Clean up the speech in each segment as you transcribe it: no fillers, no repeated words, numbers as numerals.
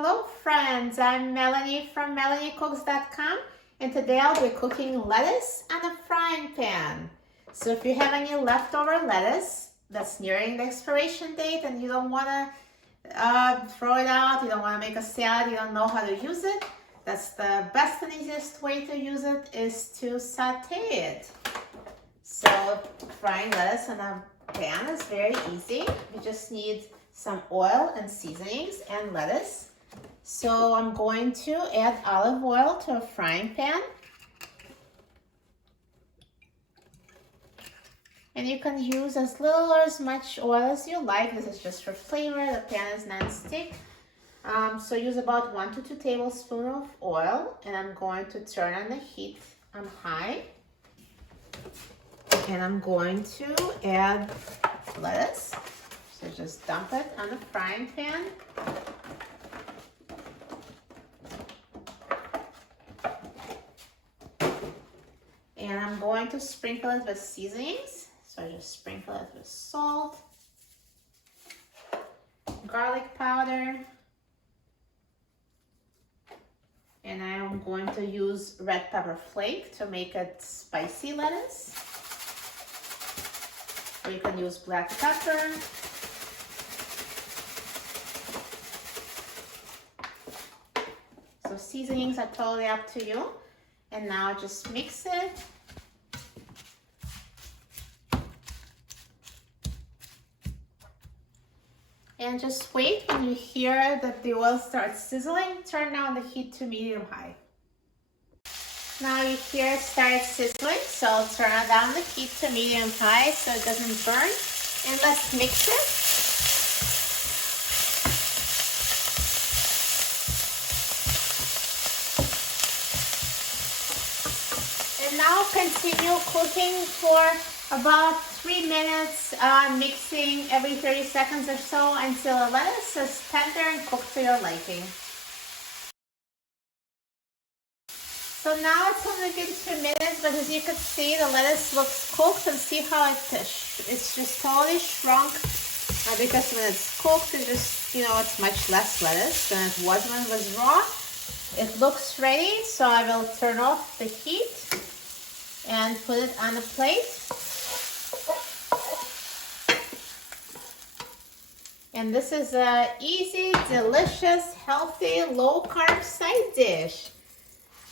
Hello friends, I'm Melanie from MelanieCooks.com, and today I'll be cooking lettuce on a frying pan. So if you have any leftover lettuce that's nearing the expiration date and you don't want to throw it out, you don't want to make a salad, you don't know how to use it, that's the best and easiest way to use it is to saute it. So frying lettuce on a pan is very easy. You just need some oil and seasonings and lettuce. So I'm going to add olive oil to a frying pan. And you can use as little or as much oil as you like. This is just for flavor. The pan is non-stick. So use about 1 to 2 tablespoons of oil. And I'm going to turn on the heat on high. And I'm going to add lettuce. So just dump it on the frying pan. And I'm going to sprinkle it with seasonings. So I just sprinkle it with salt, garlic powder, and I'm going to use red pepper flake to make it spicy lettuce. Or you can use black pepper. So seasonings are totally up to you. And now just mix it. And just wait. When you hear that the oil starts sizzling, turn down the heat to medium-high. Now you hear it start sizzling, so I'll turn down the heat to medium-high so it doesn't burn. And let's mix it. And now continue cooking for about 3 minutes, mixing every 30 seconds or so until the lettuce is tender and cooked to your liking. So now it's only been 2 minutes, but as you can see, the lettuce looks cooked, and see how it's just totally shrunk, because when it's cooked, it's much less lettuce than it was when it was raw. It looks ready, so I will turn off the heat and put it on a plate. And this is an easy, delicious, healthy, low-carb side dish.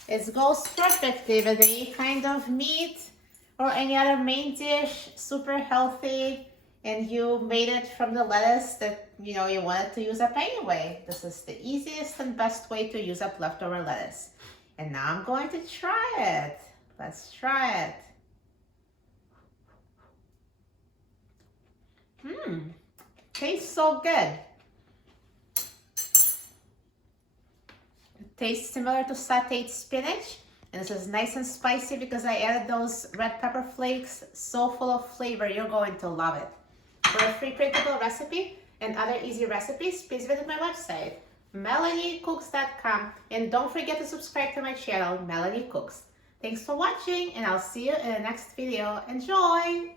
It goes perfectly with any kind of meat or any other main dish, super healthy, and you made it from the lettuce that you wanted to use up anyway. This is the easiest and best way to use up leftover lettuce. And now I'm going to try it. Let's try it. Tastes so good. It tastes similar to sauteed spinach, and this is nice and spicy because I added those red pepper flakes. So full of flavor, you're going to love it. For a free printable recipe and other easy recipes, please visit my website, MelanieCooks.com, and don't forget to subscribe to my channel, Melanie Cooks. Thanks for watching, and I'll see you in the next video. Enjoy!